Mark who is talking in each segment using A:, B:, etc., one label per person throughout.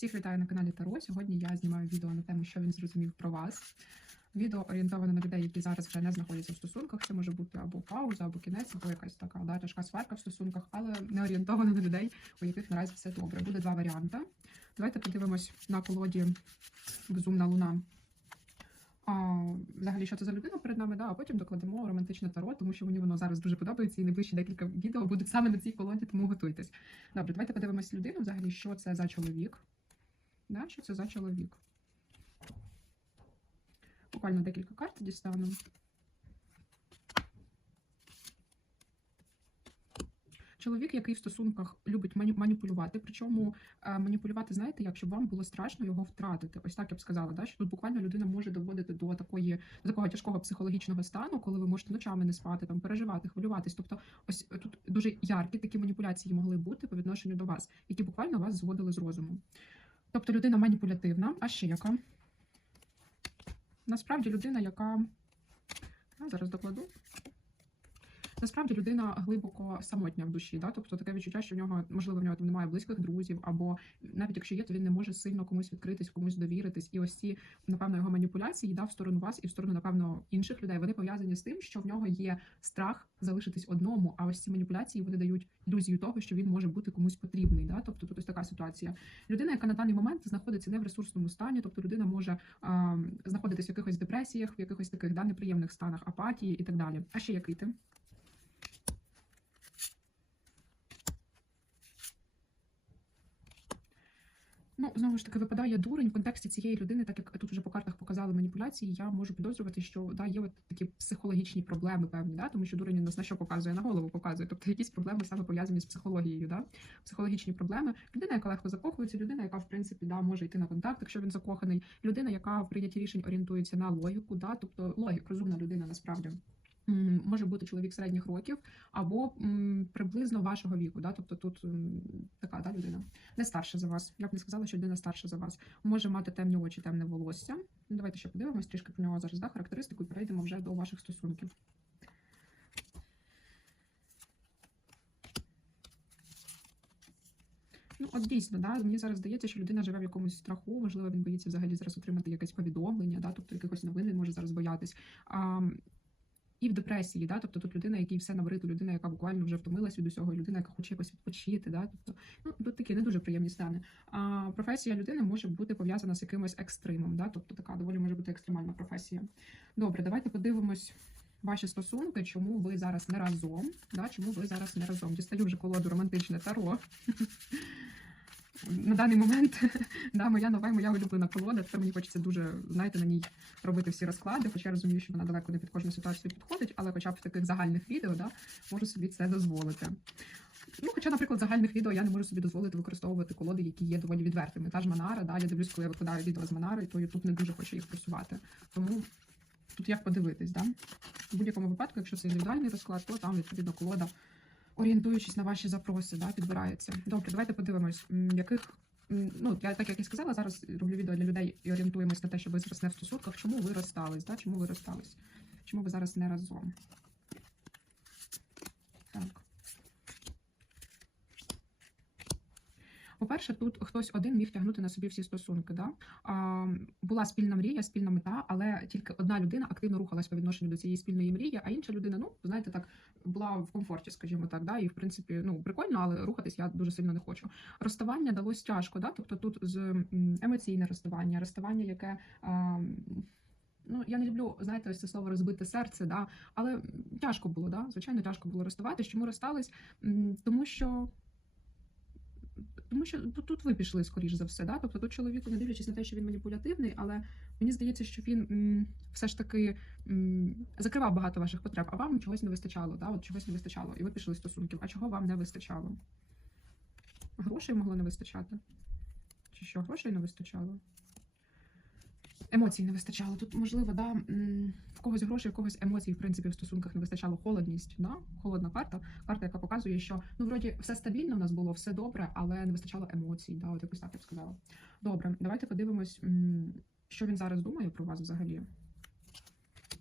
A: Всіх вітаю на каналі Таро. Сьогодні я знімаю відео на тему, що він зрозумів про вас. Відео орієнтоване на людей, які зараз вже не знаходяться в стосунках. Це може бути або пауза, або кінець, або якась така да, тяжка сварка в стосунках, але не орієнтоване на людей, у яких наразі все добре. Буде два варіанти. Давайте подивимось на колоді Безумна луна. А, взагалі, що це за людина перед нами, да, а потім докладемо романтичне таро, тому що мені воно зараз дуже подобається, і найближчі декілька відео будуть саме на цій колоді, тому готуйтесь. Добре, давайте подивимось людину, взагалі, що це за чоловік. Да, що це за чоловік? Буквально декілька карт дістану. Чоловік, який в стосунках любить мані- маніпулювати, причому е, маніпулювати, знаєте, як щоб вам було страшно його втратити. Ось так я б сказала, да? що тут буквально людина може доводити до такої до такого тяжкого психологічного стану, коли ви можете ночами не спати, там переживати, хвилюватись. Тобто, ось тут дуже яркі такі маніпуляції могли бути по відношенню до вас, які буквально вас зводили з розуму. Тобто людина маніпулятивна, а ще яка? Насправді людина, яка. Я зараз докладу. Насправді людина глибоко самотня в душі, да? тобто таке відчуття, що в нього, можливо, в нього там немає близьких друзів, або навіть якщо є, то він не може сильно комусь відкритись, комусь довіритись. І ось ці, напевно, його маніпуляції да, в сторону вас і в сторону, напевно, інших людей. Вони пов'язані з тим, що в нього є страх залишитись одному. А ось ці маніпуляції вони дають ілюзію того, що він може бути комусь потрібний. Да? Тобто тут ось така ситуація. Людина, яка на даний момент знаходиться не в ресурсному стані, тобто людина може а, знаходитись в якихось депресіях, в якихось таких да, неприємних станах апатії і так далі. А ще який ти? Ну, знову ж таки, випадає дурень в контексті цієї людини, так як тут вже по картах показали маніпуляції, я можу підозрювати, що да, є от такі психологічні проблеми певні, да, тому що дурень нас на що показує, на голову показує. Тобто якісь проблеми саме пов'язані з психологією, да? психологічні проблеми. Людина, яка легко закохується, людина, яка в принципі да, може йти на контакт, якщо він закоханий, людина, яка в прийнятті рішень орієнтується на логіку, да, тобто логік, розумна людина насправді. Може бути чоловік середніх років або приблизно вашого віку. Да? Тобто тут така да, людина не старша за вас. Я б не сказала, що людина старша за вас. Може мати темні очі, темне волосся. Ну, Давайте ще подивимось трішки про нього зараз, да, характеристику, і перейдемо вже до ваших стосунків. Ну, от дійсно, да, мені зараз здається, що людина живе в якомусь страху, можливо, він боїться взагалі зараз отримати якесь повідомлення, да, тобто якихось новин він може зараз боятись. А, і в депресії, да, тобто тут людина, якій все набрито, людина, яка буквально вже втомилась від усього, людина, яка хоче якось відпочити, да, тобто ну тут такі не дуже приємні стани. А професія людини може бути пов'язана з якимось екстримом, да, тобто така доволі може бути екстремальна професія. Добре, давайте подивимось ваші стосунки, чому ви зараз не разом, да, чому ви зараз не разом. Дістаю вже колоду романтичне таро. На даний момент да, моя нова моя улюблена колода. Тепер мені хочеться дуже, знаєте, на ній робити всі розклади, хоча я розумію, що вона далеко не під кожну ситуацію підходить, але хоча б в таких загальних відео да, можу собі це дозволити. Ну, хоча, наприклад, загальних відео я не можу собі дозволити використовувати колоди, які є доволі відвертими. Та ж Манара, да, я дивлюсь, коли я викладаю відео з Манарою, то YouTube не дуже хоче їх просувати. Тому тут як подивитись, да? В будь-якому випадку, якщо це індивідуальний розклад, то там відповідно колода орієнтуючись на ваші запроси, да, підбираються. Добре, давайте подивимось, яких. Ну, я так як і сказала, зараз роблю відео для людей і орієнтуємось на те, що ви зараз не в стосунках. Чому ви розстались? Да? Чому ви розстались? Чому ви зараз не разом? Так. По-перше, тут хтось один міг тягнути на собі всі стосунки. Да? А, була спільна мрія, спільна мета, але тільки одна людина активно рухалась по відношенню до цієї спільної мрії, а інша людина, ну знаєте, так була в комфорті, скажімо так, да, і в принципі, ну прикольно, але рухатись я дуже сильно не хочу. Розставання далось тяжко, да? тобто тут з емоційне розставання, розставання, яке. А, Ну, я не люблю, знаєте, ось це слово розбите серце, да, але тяжко було, да, звичайно, тяжко було розставатись. Чому розстались? Тому що тому що тут, тут ви пішли, скоріш за все. Да? Тобто тут чоловіку, не дивлячись на те, що він маніпулятивний, але мені здається, що він м, все ж таки м, закривав багато ваших потреб, а вам чогось не вистачало. Да? От чогось не вистачало, і ви пішли стосунків. А чого вам не вистачало? Грошей могло не вистачати? Чи що, грошей не вистачало? Емоцій не вистачало. Тут, можливо, да, в когось гроші, в когось емоцій, в принципі, в стосунках не вистачало холодність. Да? Холодна карта, карта, яка показує, що ну, вроді, все стабільно у нас було, все добре, але не вистачало емоцій. Да? От якось так я б сказала. Добре, давайте подивимось, що він зараз думає про вас взагалі.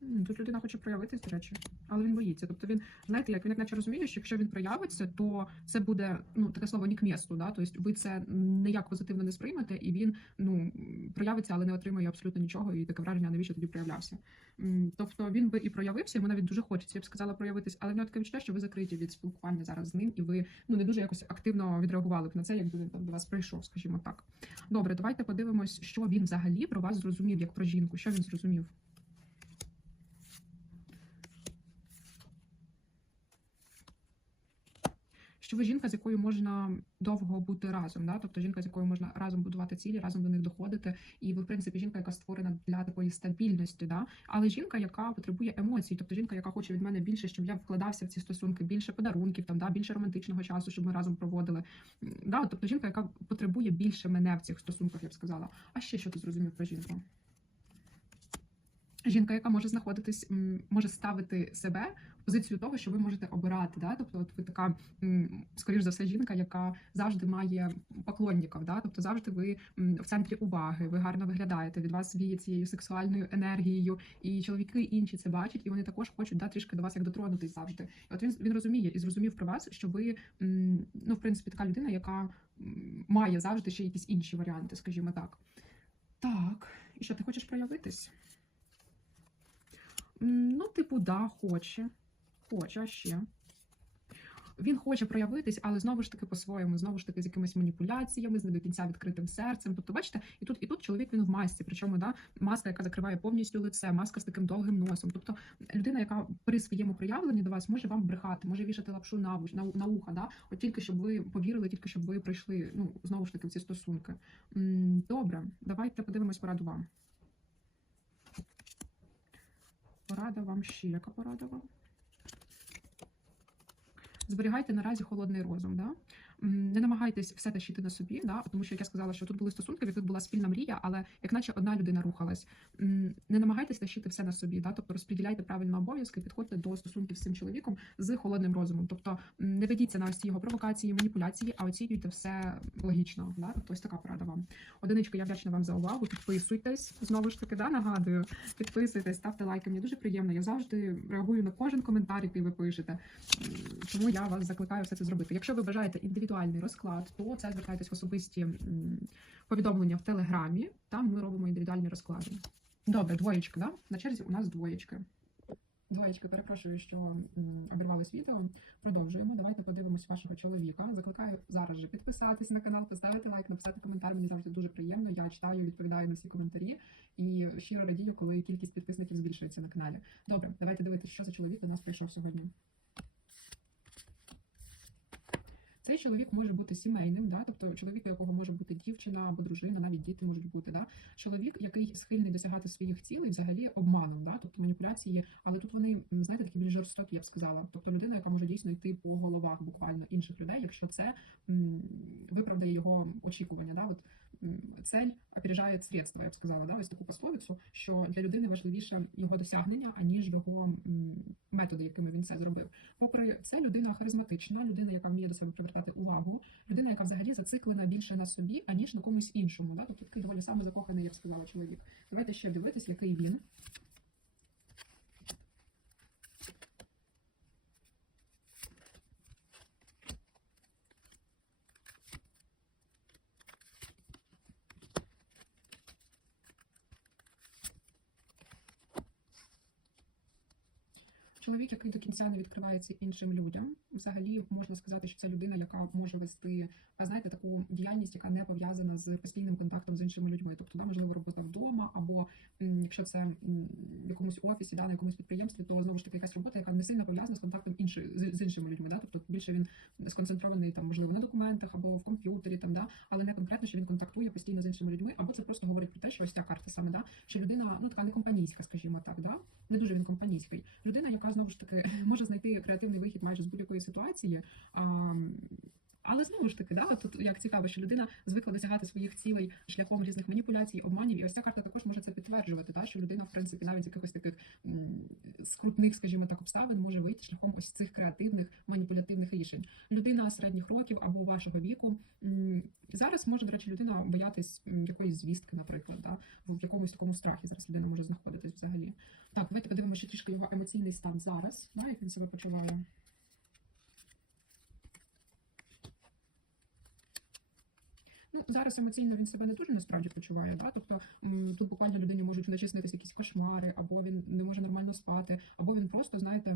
A: Тут людина хоче проявитись, до речі, але він боїться. Тобто він, знаєте, як він наче розуміє, що якщо він проявиться, то це буде ну таке слово ні к місту, да? Тобто ви це ніяк позитивно не сприймете, і він ну проявиться, але не отримає абсолютно нічого. І таке враження, навіщо тоді проявлявся. Тобто він би і проявився, йому навіть дуже хочеться, я б сказала, проявитись, але в нього таке відчуття, що ви закриті від спілкування зараз з ним, і ви ну не дуже якось активно відреагували б на це, якби він там до вас прийшов, скажімо так. Добре, давайте подивимось, що він взагалі про вас зрозумів, як про жінку. Що він зрозумів? Що ви жінка, з якою можна довго бути разом, да? тобто жінка, з якою можна разом будувати цілі, разом до них доходити, і ви, в принципі, жінка, яка створена для такої стабільності, да? але жінка, яка потребує емоцій, тобто жінка, яка хоче від мене більше, щоб я вкладався в ці стосунки, більше подарунків, там да, більше романтичного часу, щоб ми разом проводили. Да? Тобто жінка, яка потребує більше мене в цих стосунках, я б сказала. А ще що ти зрозумів про жінку? Жінка, яка може знаходитись, може ставити себе позицію того, що ви можете обирати. Да? Тобто, от ви така, скоріш за все, жінка, яка завжди має поклонників, да? тобто завжди ви в центрі уваги, ви гарно виглядаєте, від вас віє цією сексуальною енергією, і чоловіки інші це бачать, і вони також хочуть да, трішки до вас як дотронутись завжди. І от він він розуміє і зрозумів про вас, що ви ну, в принципі, така людина, яка має завжди ще якісь інші варіанти, скажімо так. Так, і що ти хочеш проявитись? Ну, типу, да, хоче. Хоче, ще. Він хоче проявитись, але знову ж таки по-своєму, знову ж таки з якимись маніпуляціями, з не до кінця відкритим серцем. Тобто, бачите, і тут, і тут чоловік він в масці, причому да, маска, яка закриває повністю лице, маска з таким довгим носом. Тобто людина, яка при своєму проявленні до вас може вам брехати, може вішати лапшу на, на, на ухо, да? от тільки щоб ви повірили, тільки щоб ви прийшли, ну, знову ж таки, в ці стосунки. Добре, давайте подивимось пораду вам. Порада вам ще. Яка порада вам? Зберігайте наразі холодний розум. Да? Не намагайтесь все тащити на собі, да? тому що як я сказала, що тут були стосунки, в яких була спільна мрія, але як наче одна людина рухалась. Не намагайтесь тащити все на собі, да? тобто розподіляйте правильно обов'язки, підходьте до стосунків з цим чоловіком з холодним розумом. Тобто не ведіться на ось ці його провокації, маніпуляції, а оцінюйте все логічно. Да? Тобто ось така порада вам. Одиничка, я вдячна вам за увагу. Підписуйтесь знову ж таки, да, нагадую. Підписуйтесь, ставте лайки. Мені дуже приємно. Я завжди реагую на кожен коментар, який ви пишете. Тому я вас закликаю все це зробити. Якщо ви бажаєте індивідуальний розклад, то це звертайтесь в особисті повідомлення в телеграмі. Там ми робимо індивідуальні розклади. Добре, двоєчка, да? На черзі у нас двоєчки. Двоєчки, перепрошую, що обірвалось відео. Продовжуємо. Давайте подивимось вашого чоловіка. Закликаю зараз же підписатись на канал, поставити лайк, написати коментар. Мені завжди дуже приємно. Я читаю, відповідаю на всі коментарі і щиро радію, коли кількість підписників збільшується на каналі. Добре, давайте дивитися, що за чоловік до нас прийшов сьогодні. Цей чоловік може бути сімейним, да? тобто чоловік, у якого може бути дівчина або дружина, навіть діти можуть бути. Да? Чоловік, який схильний досягати своїх цілей, взагалі обманом, да? тобто маніпуляції, але тут вони, знаєте, такі більш жорстокі, я б сказала. Тобто людина, яка може дійсно йти по головах буквально інших людей, якщо це м, виправдає його очікування. Да? От, цель опережає средства, я б сказала, да? ось таку пословицю, що для людини важливіше його досягнення, аніж його методи, якими він це зробив. Попри це, людина харизматична, людина, яка вміє до себе привертати увагу, людина, яка взагалі зациклена більше на собі, аніж на комусь іншому. Да? Тобто такий доволі самозакоханий, я б сказала, чоловік. Давайте ще дивитись, який він. Чоловік, який до кінця не відкривається іншим людям, взагалі можна сказати, що це людина, яка може вести, а знаєте, таку діяльність, яка не пов'язана з постійним контактом з іншими людьми. Тобто, да, можливо, робота вдома, або якщо це в якомусь офісі, да, на якомусь підприємстві, то знову ж таки якась робота, яка не сильно пов'язана з контактом іншої з, з іншими людьми. Да? Тобто більше він сконцентрований там, можливо, на документах або в комп'ютері, там да, але не конкретно, що він контактує постійно з іншими людьми, або це просто говорить про те, що ось ця карта саме да, що людина ну така не компанійська, скажімо так, да, не дуже він компанійський. Людина, яка знову ж таки може знайти креативний вихід майже з будь-якої ситуації. Але знову ж таки, да, тут як цікаво, що людина звикла досягати своїх цілей шляхом різних маніпуляцій, обманів, і ось ця карта також може це підтверджувати, та, що людина, в принципі, навіть з якихось таких скрутних, скажімо так, обставин може вийти шляхом ось цих креативних маніпулятивних рішень. Людина середніх років або вашого віку зараз може, до речі, людина боятись якоїсь звістки, наприклад, да, в якомусь такому страхі зараз людина може знаходитись взагалі. Так, давайте подивимося трішки його емоційний стан зараз, да, як він себе почуває. Ну, зараз емоційно він себе не дуже насправді почуває. Да? Тобто тут буквально людині можуть вночі снитися якісь кошмари, або він не може нормально спати, або він просто, знаєте,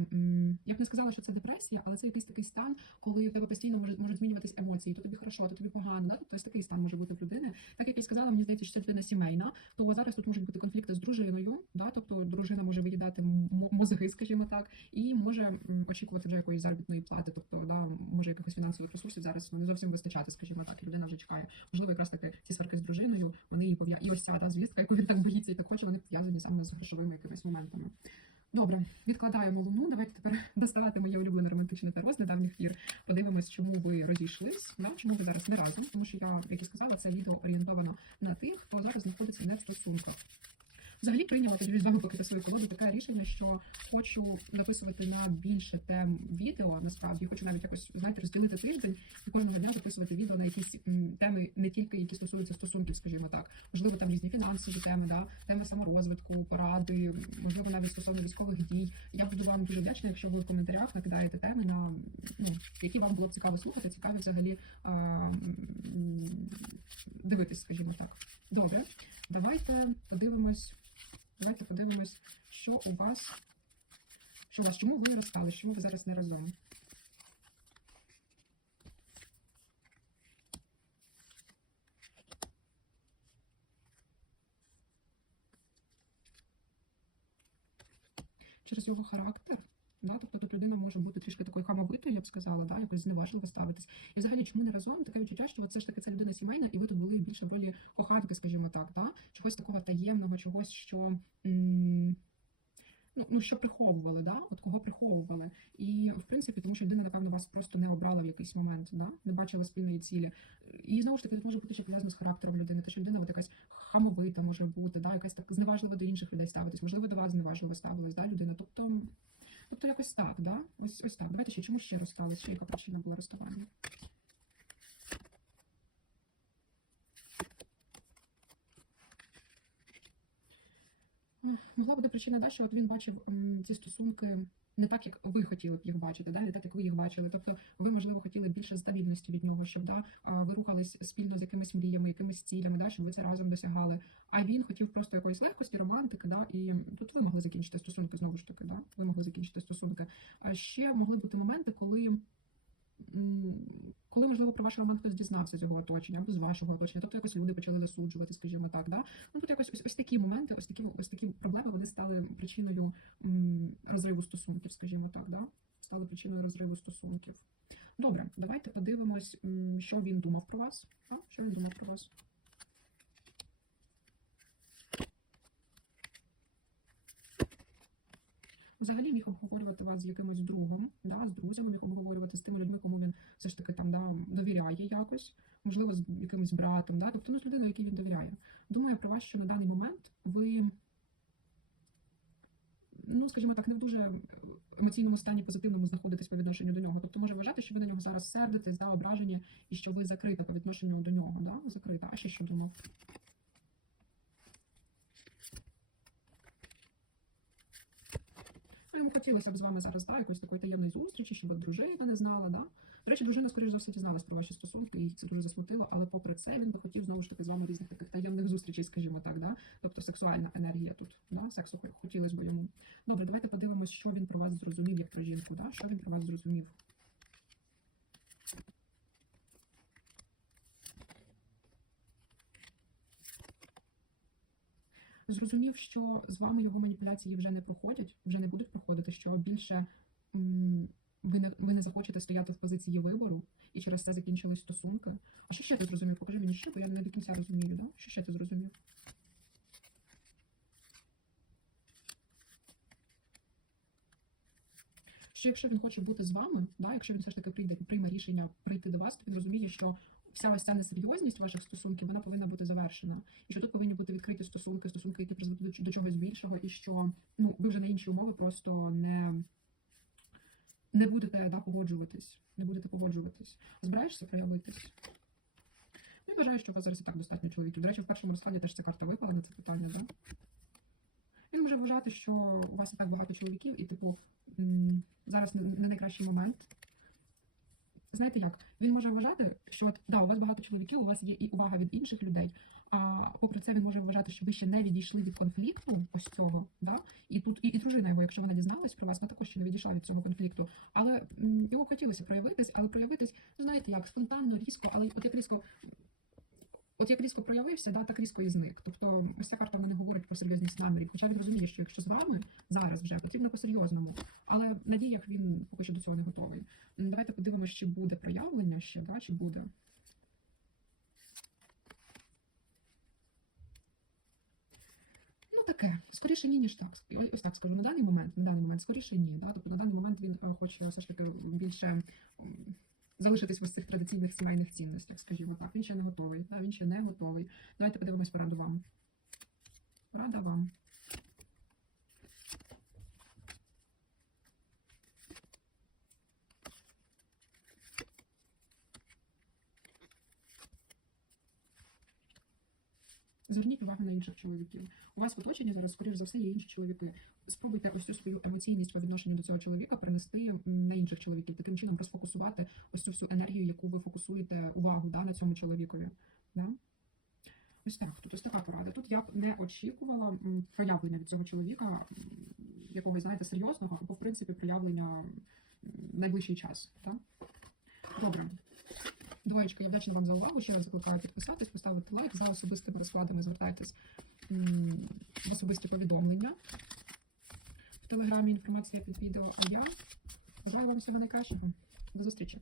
A: я б не сказала, що це депресія, але це якийсь такий стан, коли в тебе постійно можуть, можуть змінюватись емоції. То тобі хорошо, то тобі погано. Да? Тобто ось такий стан може бути в людини. Так як я сказала, мені здається, що це людина сімейна, то зараз тут можуть бути конфлікти з дружиною. Да? Тобто дружина може виїдати мозги, скажімо так, і може очікувати вже якоїсь заробітної плати, тобто да, може якихось фінансових ресурсів зараз не зовсім вистачати, скажімо так, і людина вже чекає. Можливо, якраз таки ці сварки з дружиною, вони її пов'я... І ось ця та звістка, яку він так боїться і так хоче, вони пов'язані саме з грошовими якимись моментами. Добре, відкладаємо луну. Давайте тепер доставати моє улюблене романтичне таро з недавніх пір. Подивимось, чому ви розійшлись, да? чому ви зараз не разом. Тому що я, як і сказала, це відео орієнтовано на тих, хто зараз знаходиться не в стосунках. Взагалі прийняла тоді з вами поки свою колоду таке рішення, що хочу записувати на більше тем відео. Насправді хочу навіть якось знаєте, розділити тиждень і кожного дня записувати відео на якісь теми, не тільки які стосуються стосунків, скажімо так. Можливо, там різні фінансові теми, да, теми саморозвитку, поради, можливо, навіть стосовно військових дій. Я буду вам дуже вдячна, якщо ви в коментарях накидаєте теми на ну, які вам було б цікаво слухати, цікаві взагалі а, дивитись, скажімо так. Добре, давайте подивимось. Давайте подивимось, що у вас, що у вас, чому ви розстались, чому ви зараз не разом. Через його характер, да, тобто тут людина може бути трішки такою хамовитою, я б сказала, да, якось зневажливо ставитись. І взагалі, чому не разом? Таке відчуття, що все ж таки це людина сімейна, і ви тут були більше в ролі коханки, скажімо так, да? чогось такого таємного, чогось, що. Ну, ну, що приховували, да? От кого приховували. І в принципі, тому що людина, напевно, вас просто не обрала в якийсь момент, да? не бачила спільної цілі. І знову ж таки, тут може бути ще пов'язано з характером людини, те, що людина от якась хамовита може бути, да? якась так зневажлива до інших людей ставитись, можливо, до вас зневажливо ставилась, да, людина. Тобто, тобто якось так, да? Ось ось так. Давайте ще чому ще розстались? Ще яка причина була розставання? Могла бути причина, да, що от він бачив ці стосунки не так, як ви хотіли б їх бачити, да, не так, як ви їх бачили. Тобто ви, можливо, хотіли більше стабільності від нього, щоб да, ви рухались спільно з якимись мріями, якимись цілями, да, щоб ви це разом досягали. А він хотів просто якоїсь легкості, романтики, да, і тут ви могли закінчити стосунки знову ж таки, да, ви могли закінчити стосунки. А ще могли бути моменти, коли. Коли, можливо, про ваш роман хтось дізнався з його оточення або з вашого оточення, тобто якось люди почали засуджувати, скажімо так. Да? Ну тут якось ось, ось такі моменти, ось такі, ось такі проблеми вони стали причиною розриву стосунків, скажімо так, да? стали причиною розриву стосунків. Добре, давайте подивимось, що він думав про вас. А? Що він думав про вас? Взагалі міг обговорювати вас з якимось другом, да, з друзями, міг обговорювати з тими людьми, кому він все ж таки там да, довіряє якось, можливо, з якимось братом, да, тобто ну, з людиною, якій він довіряє. Думаю про вас, що на даний момент ви, ну скажімо так, не в дуже емоційному стані позитивному знаходитесь по відношенню до нього. Тобто може вважати, що ви на нього зараз сердитесь, да, ображені, і що ви закрита по відношенню до нього, да, закрита. А ще що думав? Ну, йому хотілося б з вами зараз да, якоїсь такої таємної зустрічі, щоб дружина не знала. Да? До речі, дружина, скоріш за все, дізналась про ваші стосунки, їх це дуже засмутило, але попри це він би хотів знову ж таки з вами різних таких таємних зустрічей, скажімо так, да? тобто сексуальна енергія тут, да? сексу хотілося б йому. Добре, давайте подивимось, що він про вас зрозумів, як про жінку, да? що він про вас зрозумів. Зрозумів, що з вами його маніпуляції вже не проходять, вже не будуть проходити, що більше ви не, ви не захочете стояти в позиції вибору, і через це закінчились стосунки. А що ще ти зрозумів? Покажи мені ще, бо я не до кінця розумію, да? Що ще ти зрозумів? що якщо він хоче бути з вами, да, якщо він все ж таки прийде прийме рішення прийти до вас, то він розуміє, що вся ось ця несерйозність ваших стосунків вона повинна бути завершена. І що тут повинні бути відкриті стосунки, стосунки, які призведуть до, чогось більшого, і що ну ви вже на інші умови просто не, не будете да, погоджуватись. Не будете погоджуватись. Збираєшся проявитись? Ну, я вважаю, що у вас зараз і так достатньо чоловіків. До речі, в першому розкладі теж ця карта випала на це питання, да? Він може вважати, що у вас і так багато чоловіків, і, типу, зараз не найкращий момент. Знаєте як? Він може вважати, що от, да, у вас багато чоловіків, у вас є і увага від інших людей. А попри це, він може вважати, що ви ще не відійшли від конфлікту, ось цього, да? і тут і, і дружина його, якщо вона дізналась про вас, вона також ще не відійшла від цього конфлікту. Але м, йому хотілося проявитись, але проявитись, знаєте як, спонтанно, різко, але от як різко. От як різко проявився, да, так різко і зник. Тобто, ось ця карта в мене говорить про серйозність намірів. Хоча він розуміє, що якщо з вами зараз вже потрібно по-серйозному, але в надіях він поки що до цього не готовий. Давайте подивимося, чи буде проявлення ще, да, чи буде. Ну, таке, скоріше ні, ніж так. Ось- так скажу. На даний момент, на даний момент, скоріше ні. Да? Тобто на даний момент він е, хоче все ж таки більше залишитись в цих традиційних сімейних цінностях, скажімо так. Він ще не готовий. Да? Він ще не готовий. Давайте подивимось пораду вам. Рада вам. Увагу на інших чоловіків. У вас в оточенні зараз, скоріш за все, є інші чоловіки. Спробуйте ось цю свою емоційність по відношенню до цього чоловіка перенести м, на інших чоловіків, таким чином розфокусувати ось цю всю енергію, яку ви фокусуєте увагу да, на цьому чоловікові. Да? Ось так, тут ось така порада. Тут я б не очікувала проявлення від цього чоловіка, якогось, знаєте, серйозного, або в принципі проявлення найближчий час. Так? Добре. Двоєчка, я вдячна вам за увагу. Ще раз закликаю підписатись, поставити лайк. За особистими розкладами звертайтесь в особисті повідомлення. В телеграмі інформація під відео. А я бажаю вам всього найкращого. До зустрічі!